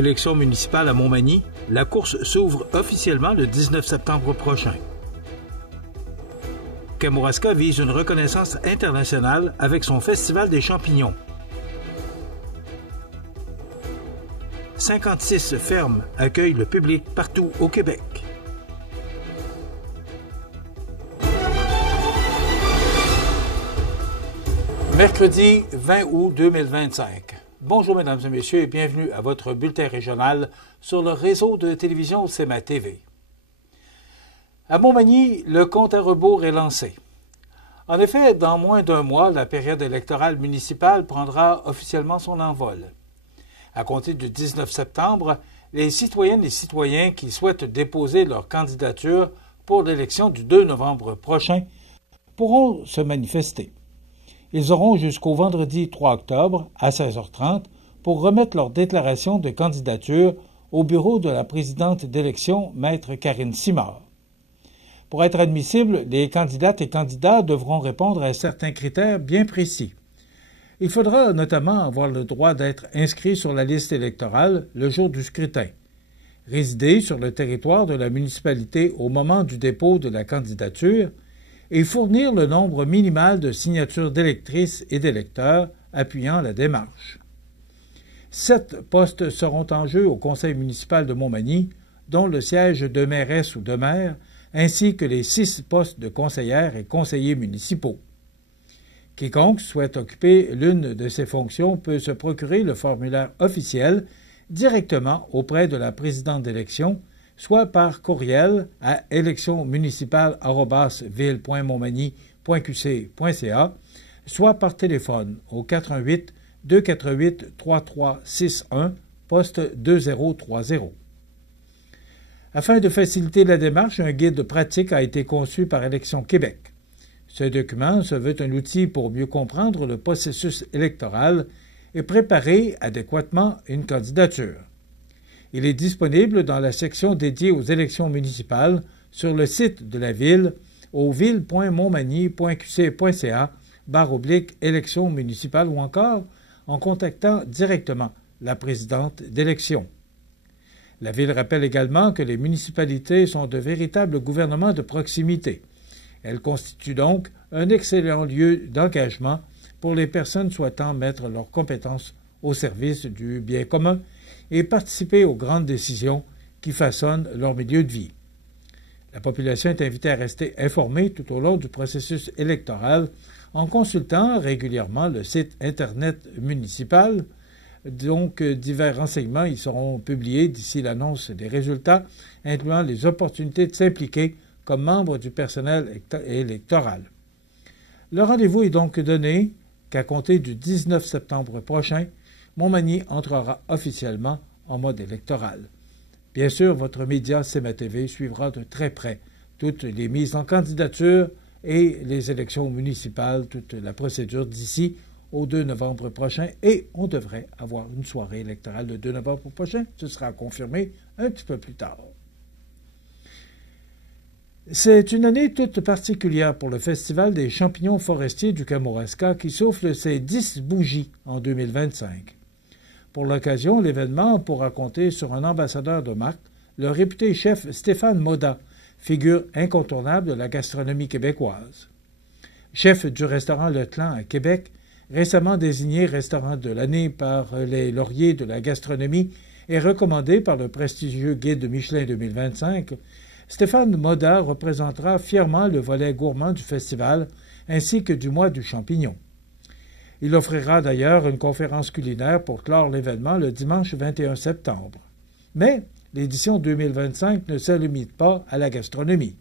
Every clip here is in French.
élections municipales à Montmagny, la course s'ouvre officiellement le 19 septembre prochain. Kamouraska vise une reconnaissance internationale avec son Festival des champignons. 56 fermes accueillent le public partout au Québec. Mercredi 20 août 2025. Bonjour mesdames et messieurs et bienvenue à votre bulletin régional sur le réseau de télévision CMA TV. À Montmagny, le compte à rebours est lancé. En effet, dans moins d'un mois, la période électorale municipale prendra officiellement son envol. À compter du 19 septembre, les citoyennes et citoyens qui souhaitent déposer leur candidature pour l'élection du 2 novembre prochain pourront se manifester. Ils auront jusqu'au vendredi 3 octobre à 16h30 pour remettre leur déclaration de candidature au bureau de la présidente d'élection, Maître Karine Simard. Pour être admissibles, les candidates et candidats devront répondre à certains critères bien précis. Il faudra notamment avoir le droit d'être inscrit sur la liste électorale le jour du scrutin, résider sur le territoire de la municipalité au moment du dépôt de la candidature et fournir le nombre minimal de signatures d'électrices et d'électeurs appuyant la démarche. 7 postes seront en jeu au conseil municipal de Montmagny, dont le siège de mairesse ou de maire, ainsi que les 6 postes de conseillères et conseillers municipaux. Quiconque souhaite occuper l'une de ces fonctions peut se procurer le formulaire officiel directement auprès de la présidente d'élection, soit par courriel à électionmunicipale@ville.montmagny.qc.ca, soit par téléphone au 418 248 3361, poste 2030. Afin de faciliter la démarche, un guide pratique a été conçu par Élections Québec. Ce document se veut un outil pour mieux comprendre le processus électoral et préparer adéquatement une candidature. Il est disponible dans la section dédiée aux élections municipales sur le site de la Ville au ville.montmagny.qc.ca/élections municipales ou encore en contactant directement la présidente d'élection. La Ville rappelle également que les municipalités sont de véritables gouvernements de proximité. Elles constituent donc un excellent lieu d'engagement pour les personnes souhaitant mettre leurs compétences au service du bien commun et participer aux grandes décisions qui façonnent leur milieu de vie. La population est invitée à rester informée tout au long du processus électoral en consultant régulièrement le site Internet municipal. Donc, divers renseignements y seront publiés d'ici l'annonce des résultats, incluant les opportunités de s'impliquer comme membre du personnel électoral. Le rendez-vous est donc donné qu'à compter du 19 septembre prochain, Montmagny entrera officiellement en mode électoral. Bien sûr, votre média CMA TV suivra de très près toutes les mises en candidature et les élections municipales, toute la procédure d'ici au 2 novembre prochain, et on devrait avoir une soirée électorale le 2 novembre prochain. Ce sera confirmé un petit peu plus tard. C'est une année toute particulière pour le Festival des champignons forestiers du Kamouraska qui souffle ses 10 bougies en 2025. Pour l'occasion, l'événement pourra compter sur un ambassadeur de marque, le réputé chef Stéphane Moda, figure incontournable de la gastronomie québécoise. Chef du restaurant Le Clan à Québec, récemment désigné restaurant de l'année par les lauriers de la gastronomie et recommandé par le prestigieux guide Michelin 2025, Stéphane Moda représentera fièrement le volet gourmand du festival ainsi que du mois du champignon. Il offrira d'ailleurs une conférence culinaire pour clore l'événement le dimanche 21 septembre. Mais l'édition 2025 ne se limite pas à la gastronomie.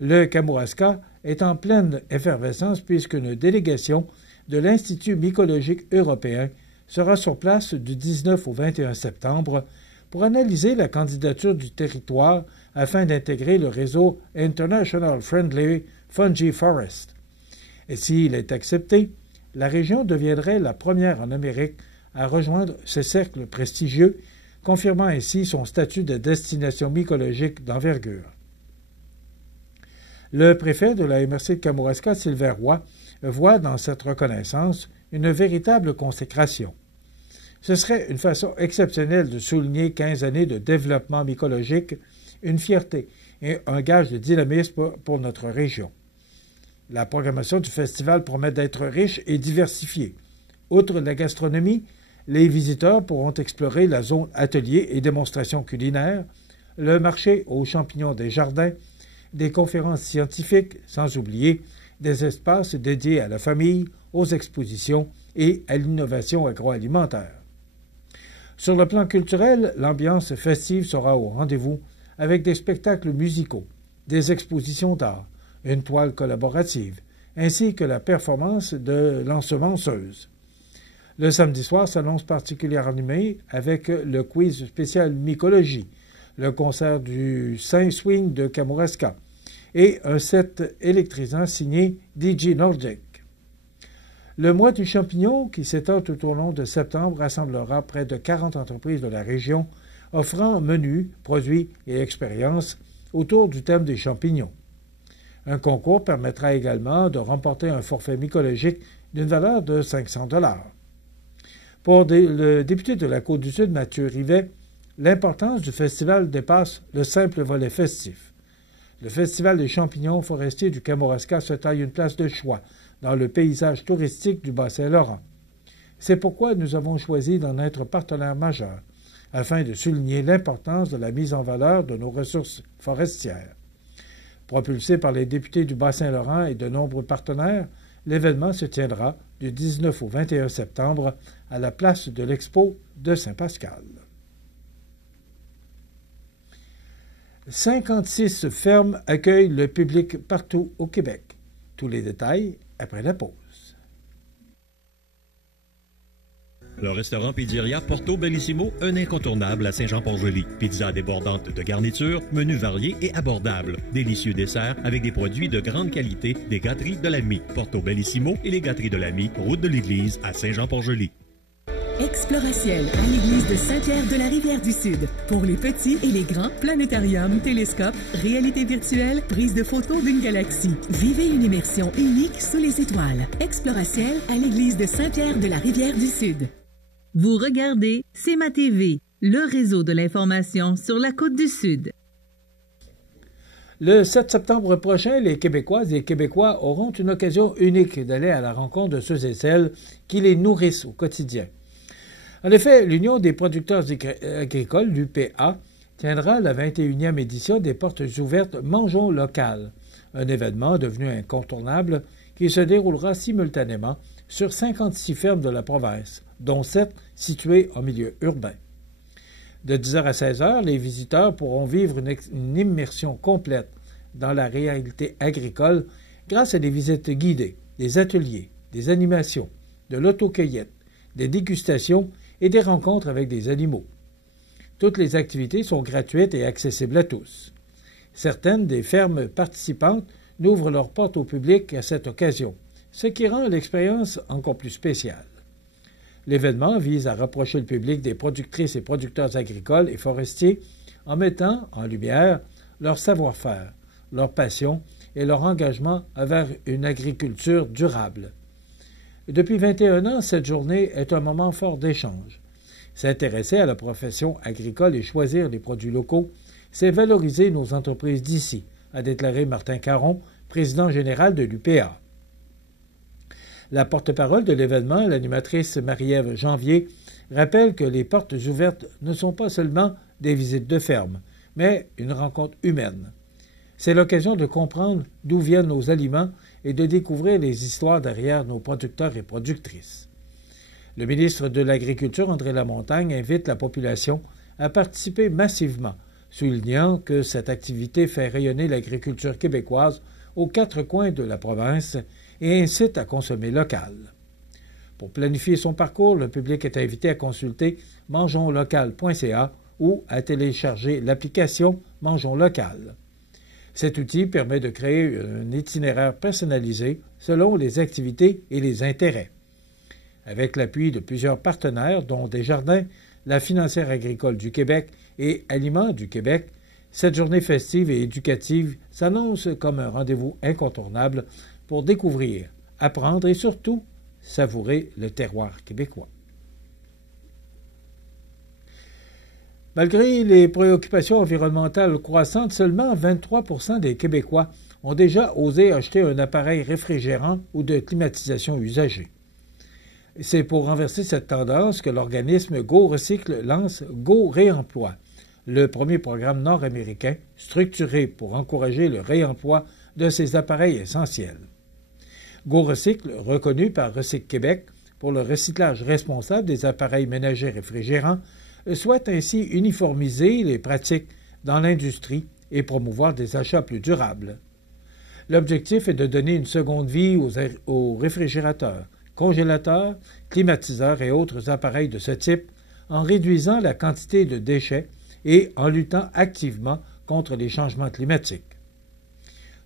Le Kamouraska est en pleine effervescence puisqu'une délégation de l'Institut mycologique européen sera sur place du 19 au 21 septembre pour analyser la candidature du territoire afin d'intégrer le réseau International Friendly Fungi Forest. Et s'il est accepté, la région deviendrait la première en Amérique à rejoindre ce cercle prestigieux, confirmant ainsi son statut de destination mycologique d'envergure. Le préfet de la MRC de Kamouraska, Sylvain Roy, voit dans cette reconnaissance une véritable consécration. Ce serait une façon exceptionnelle de souligner 15 années de développement mycologique, une fierté et un gage de dynamisme pour notre région. La programmation du festival promet d'être riche et diversifiée. Outre la gastronomie, les visiteurs pourront explorer la zone atelier et démonstration culinaire, le marché aux champignons des jardins, des conférences scientifiques, sans oublier des espaces dédiés à la famille, aux expositions et à l'innovation agroalimentaire. Sur le plan culturel, l'ambiance festive sera au rendez-vous avec des spectacles musicaux, des expositions d'art, une toile collaborative, ainsi que la performance de l'ensemenceuse. Le samedi soir s'annonce particulièrement animé avec le quiz spécial mycologie, le concert du Saint Swing de Kamouraska et un set électrisant signé DJ Nordic. Le mois du champignon, qui s'étend tout au long de septembre, rassemblera près de 40 entreprises de la région, offrant menus, produits et expériences autour du thème des champignons. Un concours permettra également de remporter un forfait mycologique d'une valeur de 500 $. Pour le député de la Côte-du-Sud, Mathieu Rivet, l'importance du festival dépasse le simple volet festif. Le Festival des champignons forestiers du Kamouraska se taille une place de choix dans le paysage touristique du Bas-Saint-Laurent. C'est pourquoi nous avons choisi d'en être partenaire majeur, afin de souligner l'importance de la mise en valeur de nos ressources forestières. Propulsé par les députés du Bas-Saint-Laurent et de nombreux partenaires, l'événement se tiendra du 19 au 21 septembre à la place de l'Expo de Saint-Pascal. 56 fermes accueillent le public partout au Québec. Tous les détails après la pause. Le restaurant Pizzeria Porto Bellissimo, un incontournable à Saint-Jean-Port-Joli. Pizza débordante de garnitures, menus variés et abordables. Délicieux desserts avec des produits de grande qualité des gâteries de l'Ami. Porto Bellissimo et les gâteries de l'Ami, route de l'église à Saint-Jean-Port-Joli. Exploratiel à l'église de Saint-Pierre de la Rivière-du-Sud. Pour les petits et les grands, planétarium, télescope, réalité virtuelle, prise de photos d'une galaxie. Vivez une immersion unique sous les étoiles. Exploratiel à l'église de Saint-Pierre de la Rivière-du-Sud. Vous regardez CEMA TV, le réseau de l'information sur la Côte-du-Sud. Le 7 septembre prochain, les Québécoises et Québécois auront une occasion unique d'aller à la rencontre de ceux et celles qui les nourrissent au quotidien. En effet, l'Union des producteurs agricoles, l'UPA, tiendra la 21e édition des Portes ouvertes Mangeons local, un événement devenu incontournable qui se déroulera simultanément sur 56 fermes de la province, dont 7 situées en milieu urbain. De 10h à 16h, les visiteurs pourront vivre une immersion complète dans la réalité agricole grâce à des visites guidées, des ateliers, des animations, de l'autocueillette, des dégustations et des rencontres avec des animaux. Toutes les activités sont gratuites et accessibles à tous. Certaines des fermes participantes n'ouvrent leurs portes au public à cette occasion, ce qui rend l'expérience encore plus spéciale. L'événement vise à rapprocher le public des productrices et producteurs agricoles et forestiers en mettant en lumière leur savoir-faire, leur passion et leur engagement envers une agriculture durable. Depuis 21 ans, cette journée est un moment fort d'échange. S'intéresser à la profession agricole et choisir les produits locaux, c'est valoriser nos entreprises d'ici, a déclaré Martin Caron, président général de l'UPA. La porte-parole de l'événement, l'animatrice Marie-Ève Janvier, rappelle que les portes ouvertes ne sont pas seulement des visites de ferme, mais une rencontre humaine. C'est l'occasion de comprendre d'où viennent nos aliments et de découvrir les histoires derrière nos producteurs et productrices. Le ministre de l'Agriculture, André Lamontagne, invite la population à participer massivement, soulignant que cette activité fait rayonner l'agriculture québécoise aux 4 coins de la province et incite à consommer local. Pour planifier son parcours, le public est invité à consulter mangeonslocal.ca ou à télécharger l'application Mangeons local. Cet outil permet de créer un itinéraire personnalisé selon les activités et les intérêts. Avec l'appui de plusieurs partenaires, dont Desjardins, la Financière agricole du Québec et Aliments du Québec, cette journée festive et éducative s'annonce comme un rendez-vous incontournable pour découvrir, apprendre et surtout savourer le terroir québécois. Malgré les préoccupations environnementales croissantes, seulement 23 % des Québécois ont déjà osé acheter un appareil réfrigérant ou de climatisation usagé. C'est pour renverser cette tendance que l'organisme Go Recycle lance Go Réemploi, le premier programme nord-américain structuré pour encourager le réemploi de ces appareils essentiels. Go Recycle, reconnu par Recycle Québec pour le recyclage responsable des appareils ménagers réfrigérants, souhaite ainsi uniformiser les pratiques dans l'industrie et promouvoir des achats plus durables. L'objectif est de donner une seconde vie aux réfrigérateurs, congélateurs, climatiseurs et autres appareils de ce type en réduisant la quantité de déchets et en luttant activement contre les changements climatiques.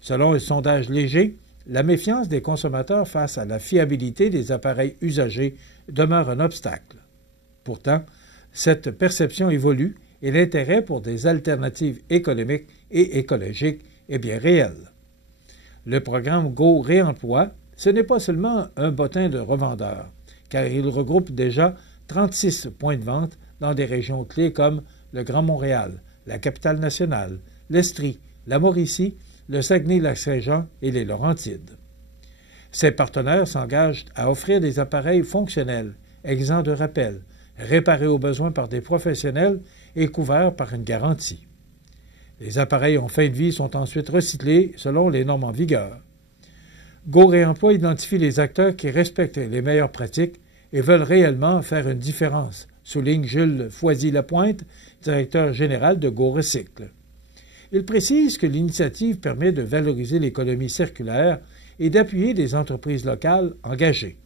Selon un sondage léger, la méfiance des consommateurs face à la fiabilité des appareils usagés demeure un obstacle. Pourtant, cette perception évolue et l'intérêt pour des alternatives économiques et écologiques est bien réel. Le programme Go Réemploi, ce n'est pas seulement un bottin de revendeurs, car il regroupe déjà 36 points de vente dans des régions clés comme le Grand Montréal, la Capitale-Nationale, l'Estrie, la Mauricie, le Saguenay-Lac-Saint-Jean et les Laurentides. Ces partenaires s'engagent à offrir des appareils fonctionnels, exempts de rappel, réparés au besoin par des professionnels et couverts par une garantie. Les appareils en fin de vie sont ensuite recyclés selon les normes en vigueur. Go Réemploi identifie les acteurs qui respectent les meilleures pratiques et veulent réellement faire une différence, souligne Jules Foisy-Lapointe, directeur général de Go Recycle. Il précise que l'initiative permet de valoriser l'économie circulaire et d'appuyer des entreprises locales engagées.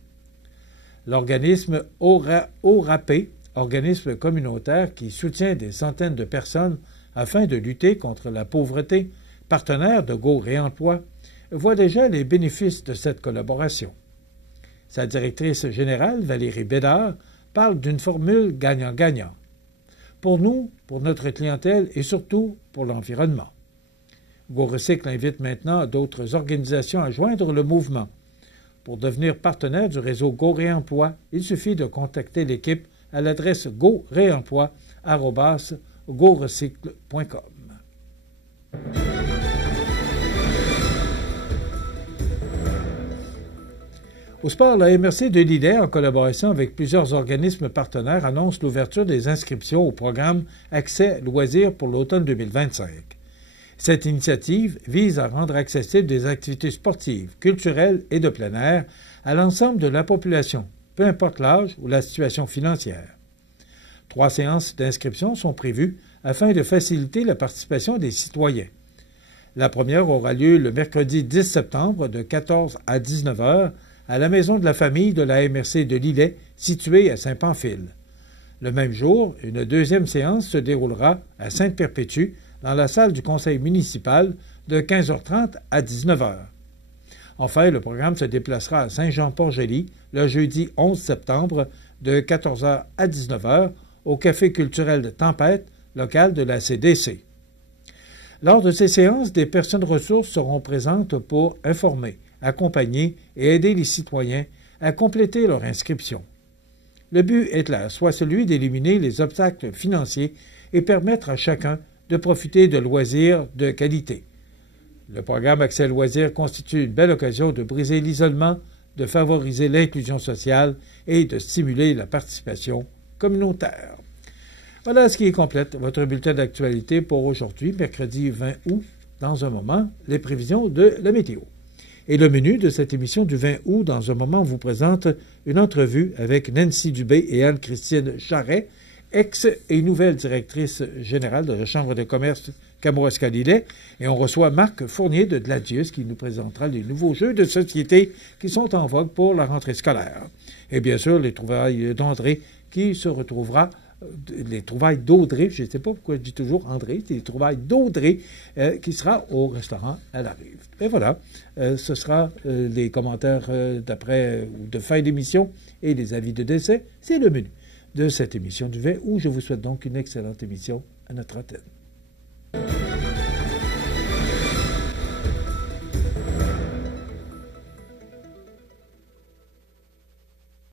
L'organisme ORAP, organisme communautaire qui soutient des centaines de personnes afin de lutter contre la pauvreté, partenaire de Go Réemploi, voit déjà les bénéfices de cette collaboration. Sa directrice générale, Valérie Bédard, parle d'une formule gagnant-gagnant. Pour nous, pour notre clientèle et surtout pour l'environnement. Go Recycle invite maintenant d'autres organisations à joindre le mouvement. Pour devenir partenaire du réseau Go Réemploi, il suffit de contacter l'équipe à l'adresse goreemploi@gorecycle.com. Au sport, la MRC de Lillet, en collaboration avec plusieurs organismes partenaires, annonce l'ouverture des inscriptions au programme Accès loisirs pour l'automne 2025. Cette initiative vise à rendre accessibles des activités sportives, culturelles et de plein air à l'ensemble de la population, peu importe l'âge ou la situation financière. 3 séances d'inscription sont prévues afin de faciliter la participation des citoyens. La première aura lieu le mercredi 10 septembre de 14 à 19 heures à la Maison de la famille de la MRC de Lillet, située à Saint-Pamphile. Le même jour, une deuxième séance se déroulera à Sainte-Perpétue, dans la salle du conseil municipal, de 15h30 à 19h. Enfin, le programme se déplacera à Saint-Jean-Port-Joli le jeudi 11 septembre de 14h à 19h au Café culturel de Tempête, local de la CDC. Lors de ces séances, des personnes ressources seront présentes pour informer, accompagner et aider les citoyens à compléter leur inscription. Le but est clair, soit celui d'éliminer les obstacles financiers et permettre à chacun de profiter de loisirs de qualité. Le programme Accès loisirs constitue une belle occasion de briser l'isolement, de favoriser l'inclusion sociale et de stimuler la participation communautaire. Voilà ce qui complète votre bulletin d'actualité pour aujourd'hui, mercredi 20 août. Dans un moment, les prévisions de la météo. Et le menu de cette émission du 20 août, dans un moment, vous présente une entrevue avec Nancy Dubé et Anne-Christine Charret, ex et nouvelle directrice générale de la Chambre de commerce Kamouraska-Lillet. Et on reçoit Marc Fournier de Gladius qui nous présentera les nouveaux jeux de société qui sont en vogue pour la rentrée scolaire. Et bien sûr, les trouvailles d'André qui se retrouvera les trouvailles d'Audrey, je ne sais pas pourquoi je dis toujours André, c'est les trouvailles d'Audrey qui sera au restaurant à la Rive. Et voilà, ce sera les commentaires d'après ou de fin d'émission et les avis de décès. C'est le menu de cette émission du 20 août. Je vous souhaite donc une excellente émission à notre antenne.